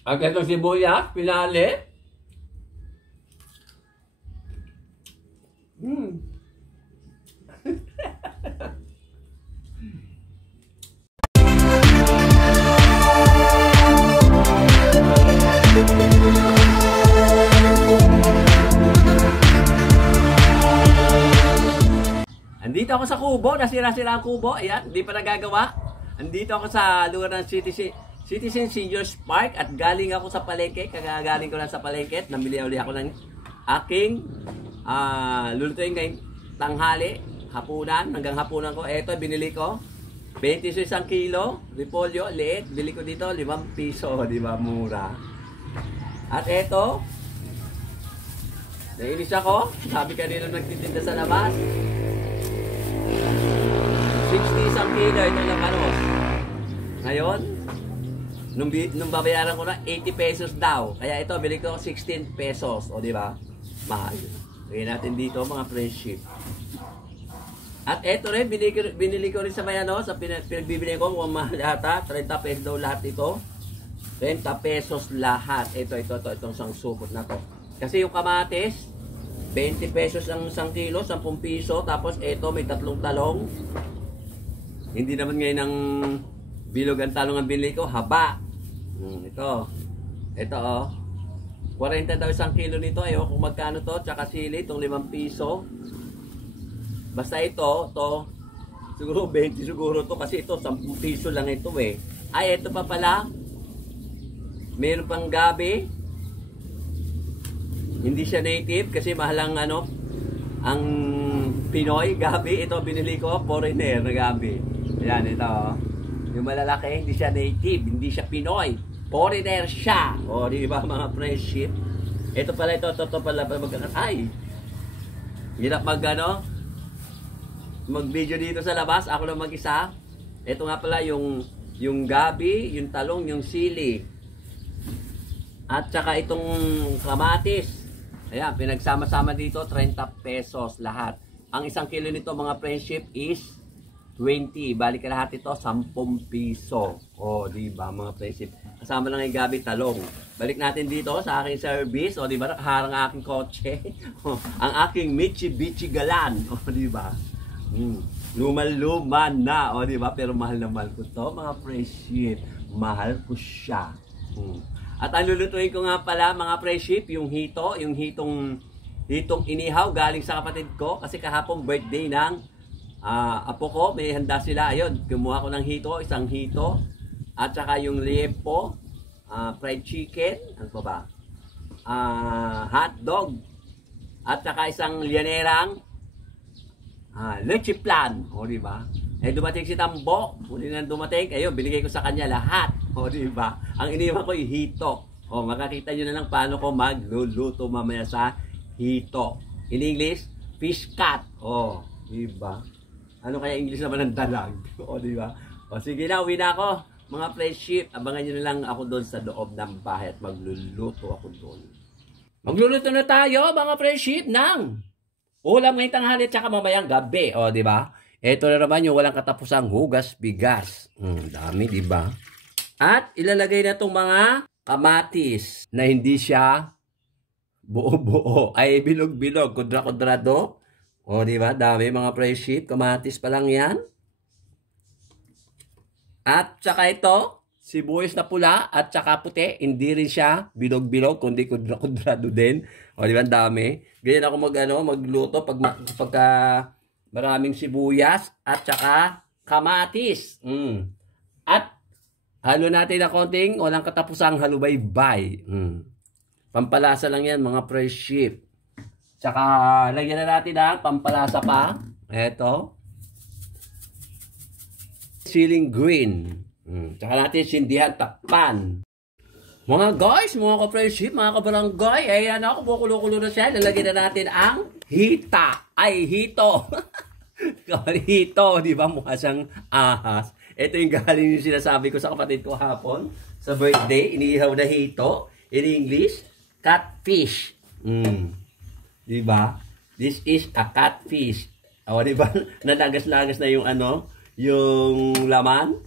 At itong sibuyas, pinali. Andito ako sa kubo, nasira-sira ang kubo. Ayan, hindi pa nagagawa. Andito ako sa lugar ng Citizen Seniors Park at galing ako sa palengke. Kagagaling ko lang sa palengke. Namili ulit ako ng aking lulutuin ngayong tanghali, hapunan, hanggang hapunan ko. Ito, binili ko. 26 ang kilo, repolyo, liit. Bili ko dito, 5 piso, di ba? Mura. At ito, nainis ako. Sabi kanina nagtitinda sa labas. 60 isang kilo, ito lang karos. Ngayon, nung babayaran ko na 80 pesos daw. Kaya ito, bili ko 16 pesos. O, di ba? Mahal. Lagyan natin dito mga friendship. At ito rin, binili ko rin sa may sa pinagbibili ko, kung mahal yata, 30 pesos daw lahat ito. 30 pesos lahat. Itong isang supot na to. Kasi yung kamatis, 20 pesos ang isang kilo, 10 piso. Tapos ito, may 3 talong. Hindi naman ngayon ang bilog ang talong ang binili ko, haba. Ito oh. 40 daw isang kilo nito. Ayaw kung magkano to. Tsaka sili, itong 5 piso. Basta ito, siguro 20 siguro to. Kasi ito, 10 piso lang ito eh. Ay, ito pa pala. Meron pang gabi. Hindi siya native kasi mahal ang ang Pinoy gabi. Ito binili ko, foreigner na gabi. Ayan, ito oh. Yung malalaki, hindi siya native, hindi siya Pinoy. Foreigner siya. O, di ba mga friendship? Ito pala, ito pala ay. Hirap mag-video dito sa labas. Ako lang mag-isa. Ito nga pala yung gabi, yung talong, yung sili. At saka itong kamatis. Ayan, pinagsama-sama dito, 30 pesos lahat. Ang isang kilo nito mga friendship is 20. Balik lahat ito, 10 piso. O, di ba mga friendship? Kasama lang yung gabi, talong. Balik natin dito sa aking service. O, di ba? Nakaharang ang aking kotse. Ang aking Mitsubishi Galan. O, di ba? Luma na. O, di ba? Pero mahal na mahal ko to mga friendship. Mahal ko siya. At ang lulutuin ko nga pala mga friendship, yung hitong inihaw galing sa kapatid ko. Kasi kahapon birthday ng apo ko, may handa sila. Ayun, kumuha ko ng hito, isang hito. At saka yung liempo, fried chicken, ano pa ba? Hot dog. At saka isang lianerang leche plan. O, di ba? Eh, dumating si Tambo. Muli na dumating. Ayun, binigay ko sa kanya lahat. O, di ba? Ang iniwan ko yung hito. O, makakita nyo na lang paano ko magluluto mamaya sa hito. In English, fish cut. O, di ba? Ano kaya English naman ng dalag? O, di ba? O, sige na, uwi na ako. Mga friendship, abangan nyo na lang ako doon sa loob ng bahay at magluluto ako doon. Magluluto na tayo, mga friendship, ng ulam ngayong tanghali at saka mamayang gabi. O, di ba? Ito na naman yung walang katapusang hugas bigas. Dami, di ba? At ilalagay na itong mga kamatis na hindi siya buo-buo. Ay, bilog-bilog, kudra-kudrado. O, di ba? Dami mga friendship. Kamatis pa lang yan. At saka ito, sibuyas na pula at saka puti. Hindi rin siya bilog-bilog, kundi kudra-kudrado din. O, di ba? Dami. Ganyan ako magluto pagka maraming sibuyas at saka kamatis. At halo natin na konting walang katapusang halubaybay. Pampalasa lang yan mga friendship. Tsaka lagyan na natin ang pampalasa pa. Ito. Siling green. Tsaka natin sindihan, takpan. Mga guys, mga ka-friendship, mga kabarangay, ayan ako, kukulo-kulo na siya. Lalagyan na natin ang hita. Ay, hito. Hito, di ba? Mukha siyang ahas. Ito yung galing yung sinasabi ko sa kapatid ko hapon. Sa birthday, inihaw na hito. In English, catfish. Di ba? This is a catfish. O, di ba? Nalagas-lagas na yung yung laman.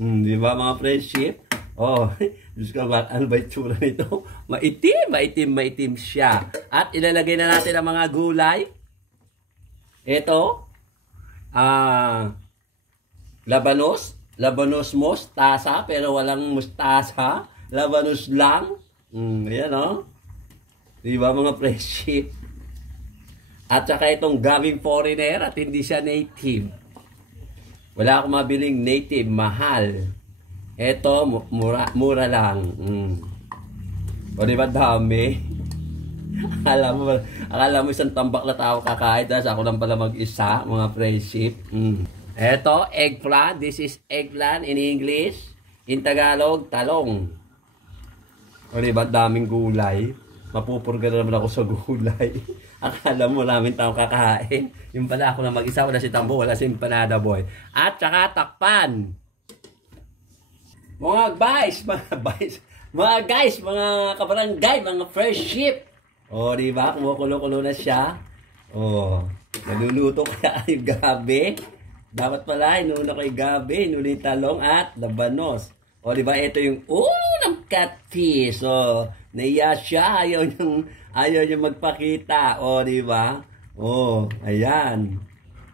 Di ba mga friendship? Oh, Diyos ka, ano ba itsura nito? Maitim siya. At ilalagay na natin ang mga gulay. Ito, labanos mustasa, pero walang mustasa. Labanos lang. Ayan o. Diba mga friendship? At saka itong gabing foreigner at hindi siya native. Wala akong mabiling native, mahal. Ito, mura lang. O diba dami? Akala mo isang tambak na tao kakain, tapos ako lang pala mag-isa, mga friendship. Ito, eggplant. This is eggplant in English. In Tagalog, talong. O diba, daming gulay. Mapupurga na naman ako sa gulay. Akala mo namin taong kakain. Yung pala ako na mag-isa, wala si Tambo, wala si Empanada Boy. At saka takpan. Mga guys, mga kabarangay, mga friendship. O, diba? Kumukulo-kulo na siya. O, naluluto kaya yung gabi. Dapat pala, inuna ko yung gabi, inuna yung talong at labanos. O, diba? Ito yung ulo ng catfish. O, naiya siya. Ayaw niyang magpakita. O, diba? O, ayan.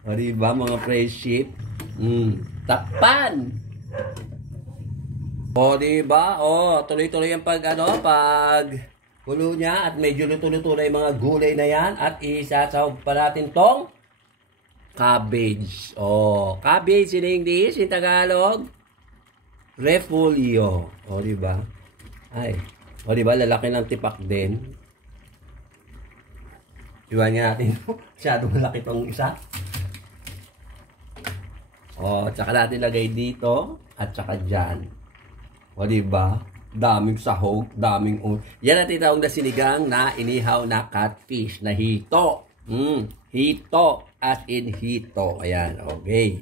O, diba, mga friendship? Takpan. O, diba? O, tuloy-tuloy yung pag kulo niya at medyo luto-luto na yung mga gulay na yan at isasawag pa natin tong cabbage. O, cabbage in English, in Tagalog, repolyo. O, diba? Ay, o, diba? Lalaki ng tipak din. Iwan nga natin. Masyadong malaki tong isa. O, tsaka natin lagay dito at tsaka dyan. O, diba? Daming sahog, daming yan ang tinatawag na sinigang na inihaw na catfish na hito. Hito, as in hito. Ayan, okay.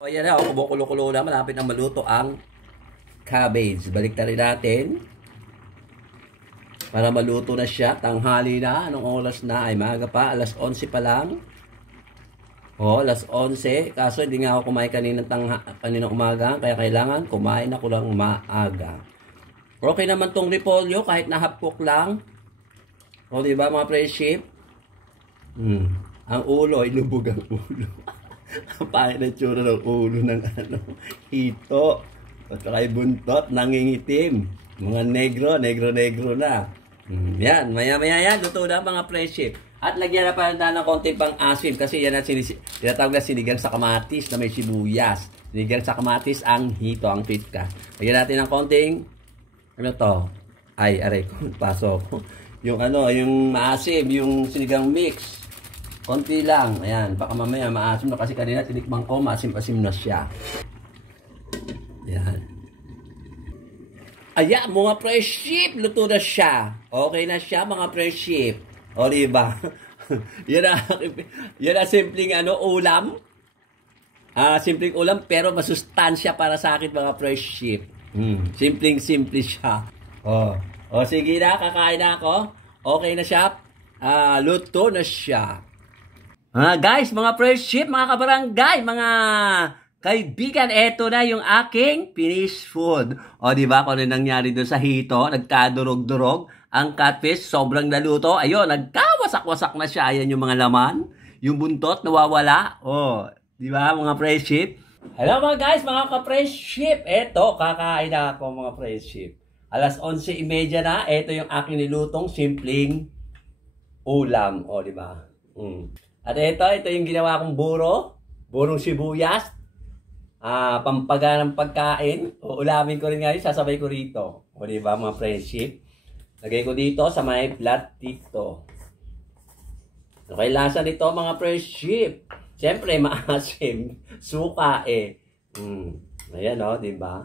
O, ayan na, kumukulo-kulo na. Malapit na maluto ang cabbage. Balik na rin natin. Para maluto na siya. Tanghali na. Anong oras na? Ay, maaga pa. Alas 11 pa lang. O, alas 11. Kaso hindi nga ako kumain kaninang umaga. Kaya kailangan kumain ako lang maaga. Okay naman tong repolyo, kahit na half cook lang. O, diba mga friendship? Ang ulo, ilubog ang ulo. Pahit na tsura ng ulo ng hito. At saka yung buntot, nangingitim. Mga negro na. Yan, maya-maya yan, luto na mga friendship. At lagyan na pa ng konting pang-asim kasi yan ang tinatawag na sinigang sa kamatis na may sibuyas. Sinigang sa kamatis ang hito, ang pitka. Lagyan natin ng konting ano to? Ay, aray ko, pasok. Yung yung maasim, yung sinigang mix. Konti lang. Ayan, baka mamaya maasim na kasi kanina tinikman ko, maasim-asim na siya. Ayan. Ayan, mga friendship, luto na siya. Okay na siya, mga friendship. O, diba? yan ang simpleng ulam. Simpleng ulam, pero masustansya para sa akin, mga friendship. Simpleng-simple siya. O, sige na, kakain na ako. Okay na siya. Luto na siya. Guys, mga friendship, mga kabarangay, mga kaibigan, eto na yung aking finished food. O, diba, kung ano nangyari doon sa hito, nagkadurog-durog. Ang catfish, sobrang naluto. Ayun, nagkawasak-wasak na siya. Ayan yung mga laman. Yung buntot, nawawala. O, diba, mga friendship? Hello mga guys, mga ka-friendship. Eto, kakain na ako mga friendship. Alas 11:30 na. Eto yung aking nilutong simpleng ulam. O, diba? At ito yung ginawa kong burong sibuyas. Pampaga ng pagkain. O, ulamin ko rin ngayon, sasabay ko rito. O, diba mga friendship? Lagay ko dito sa may flat dito. Okay, lasa nito mga friendship. Siyempre, maasim. Suka Ayan o, diba?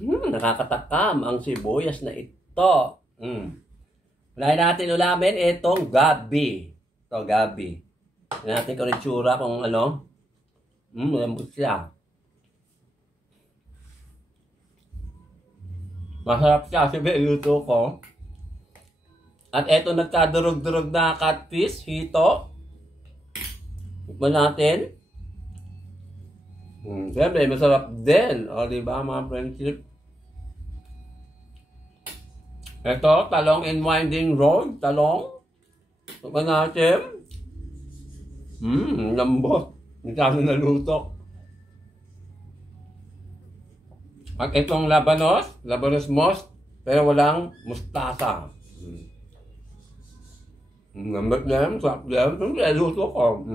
Nakakatakam ang sibuyas na ito. Unahin natin ulamin itong gabi. Ito, gabi. Unahin natin kung itsura kung ano. Malambot siya. Masarap siya. Sabi, iluto ko. At ito nagkadurog-durog na catfish, hito. Tikman natin. Siyempre, masarap din. O, diba mga friendship? Ito, talong and winding road. Talong. Ito pa natin. Lambot. Hindi kami naluto. At itong labanos most, pero walang mustasa. Lambot na yan, sarap yan. Ito naluto ko.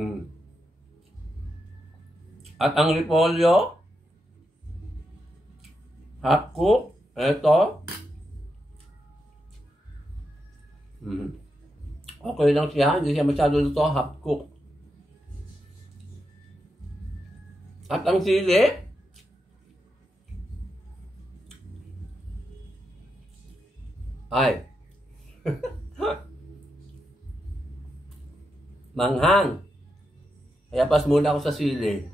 At ang repolyo, half cook, ito. Okay lang siya, hindi siya masyado luto, half cook. At ang sili, ay, manghang. Kaya pas muna ako sa sili.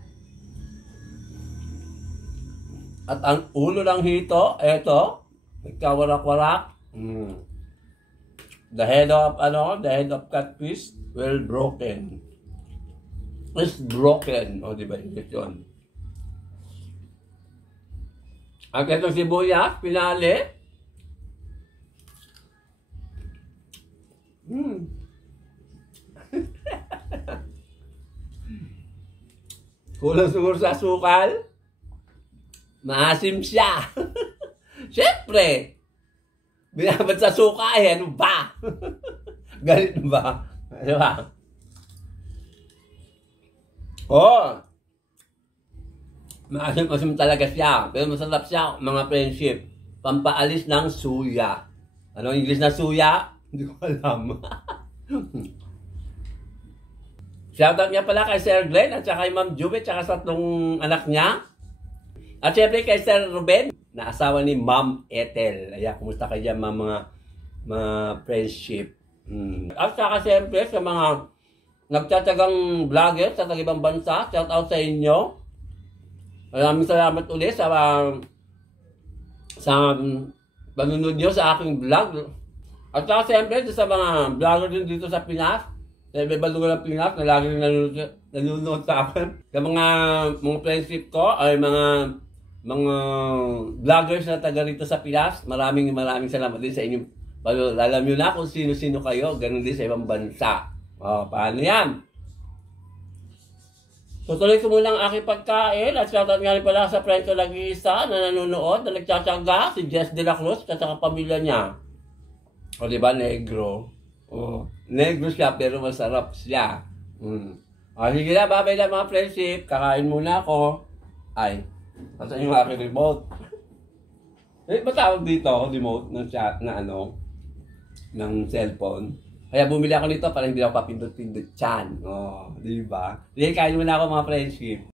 At ang ulo ng hito, eto, nagkawarak-warak. The head of catfish, well broken. It's broken. O, diba? Yun. Ang itong sibuyas, pinali. Kulang siguro sa asukal. Maasim siya. Siyempre. Binabad sa suka eh. Ano ba? Galit ba? Ano ba? Oh. Maasim talaga siya. Pero masarap siya, mga friendship. Pampaalis ng suya. Ano ang English na suya? Hindi ko alam. Shoutout niya pala kay Sir Glenn at saka kay Ma'am Jubit at saka sa tatlong anak niya. At syempre kay Sir Ruben, na asawa ni Ma'am Ethel. Ayan, kumusta kayo dyan mga friendship. At saka syempre sa mga nagtatagang vlogger sa ibang bansa, shoutout sa inyo. Maraming salamat ulit sa panunod nyo sa aking vlog. At saka syempre sa mga vlogger din dito sa Pinas, sa iba lugar ng Pinas na lagi nanonood sa akin. Sa mga friendship ko ay mga vloggers na taga rito sa Pinas, maraming salamat din sa inyo. Alam nyo na kung sino-sino kayo, ganun din sa ibang bansa. O, paano yan? Tutuloy ko muna ang aking pagkain at shoutout nga rin pala sa friend ko nag-iisa na nanonood, na nagtsatsaga, si Jess de la Cruz at saka pamilya niya. O, diba, negro? O, negro siya pero masarap siya. O, sige na, babay na mga friendship. Kakain muna ako. Ay, nasa yung aking remote. Matawag dito, remote ng chat na ng cellphone. Kaya bumili ako nito para hindi ako papindot-pindot chan. O, diba? Sige, kain muna ako mga friendship.